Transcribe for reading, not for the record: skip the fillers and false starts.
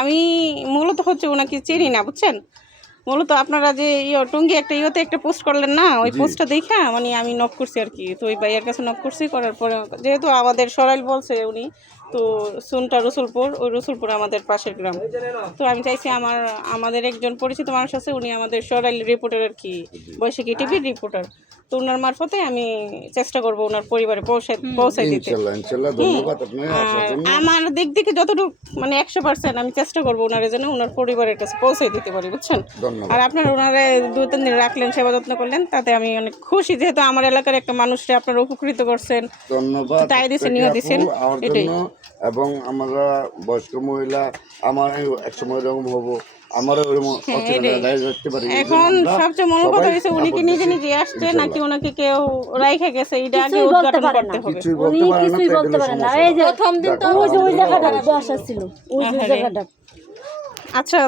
আমি মূলত হচ্ছে ওনাকে চিনি না, বুঝছেন। মূলত আপনারা যে টুঙ্গি একটা একটা পোস্ট করলেন না, ওই পোস্টটা দেখা মানে আমি নক করছি আর কি। তো ওই ভাইয়ের কাছে নক করছি, করার পরে যেহেতু আমাদের সরাইল বলছে উনি, তো সুনটা রসুলপুর, ওই রসুলপুর আমাদের পাশের গ্রাম। তো আমি চাইছি আমাদের একজন পরিচিত মানুষ আছে, উনি আমাদের সরাইল রিপোর্টার আর কি, বৈশাখী টিভির রিপোর্টার। তো ওনার মারফতে আমি চেষ্টা করবো ওনার পরিবারে পৌঁছাই দিতে। আমার দিক থেকে যতটুকু মানে 100% আমি চেষ্টা করবো ওনারে যেন ওনার পরিবারের কাছে পৌঁছাই দিতে পারি, বুঝছেন। আর আপনার ওনারে 2-3 দিন রাখলেন, সেবা যত্ন করলেন, তাতে আমি অনেক খুশি। যেহেতু আমার এলাকার একটা মানুষকে আপনারা উপকৃত করছেন, ধন্যবাদ। তাই দিয়েছেন, নিয়ে দিয়েছেন, এটাই। এবং আমরা বয়স্ক মহিলা, আমার একসময় এরকম হবো, আমারও এখন সবচেয়ে মূল কথা হচ্ছে উনি কি নিজে নিজে আসছে নাকি ওনাকে কেউ রাইখা গেছে, এটা আগে উদ্ঘাটন করতে হবে। উনি কিছুই বলতে পারেন না। এই যে প্রথম দিন তো ওই জায়গাটা বসা ছিল, ওই জায়গাটা। আচ্ছা।